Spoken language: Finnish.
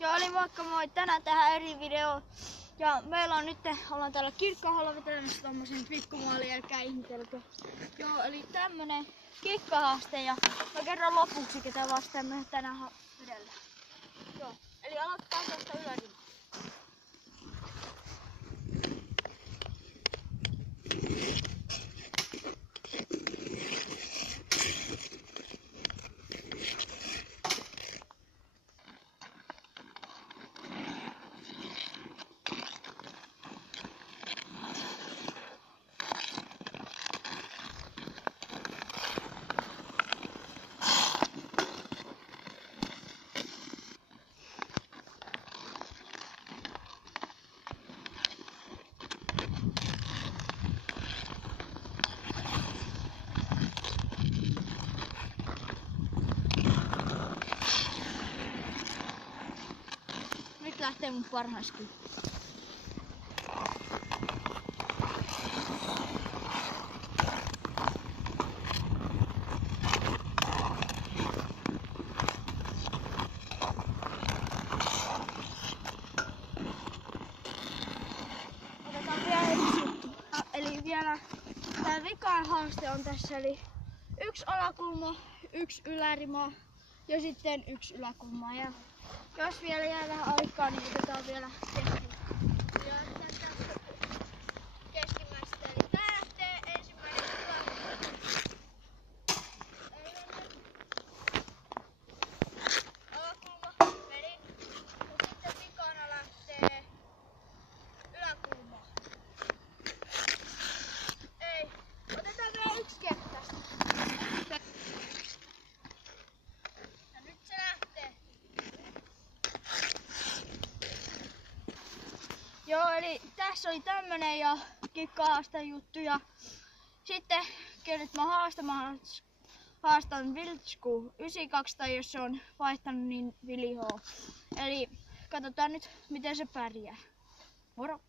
Joo, eli moikka moi! Tänään tehdään eri video. Ja meillä on nyt, ollaan täällä Kirkkohalla vetämässä tommosen pikkumaalin, älkää ihmetelkö. Joo, eli tämmönen kikkahaaste ja mä kerron lopuksi, ketä vastaan me tänään vedellä. Joo, eli aloitetaan tästä ylärimaa. Nyt lähtee mun parhaas kyllä. Otetaan vielä yksi juttu. Eli vielä tää vikan haaste on tässä, eli yksi alakulma, yksi ylärima ja sitten yksi yläkulma. Ja jos vielä jää vähän aikaa, niin otetaan vielä keskimmäistä. Eli tää lähtee ensimmäinen yläkulma. Alakulma meni. Ja sitten vikana lähtee yläkulma. Ei. Otetaan vielä yksi kerta tästä. Ja nyt se lähtee. Joo, eli tässä oli tämmönen ja kikkahaaste juttu ja sitten kenet mä haastan Viltsku 92 tai jos se on vaihtanut niin Vili H. Eli katsotaan nyt miten se pärjää. Moro!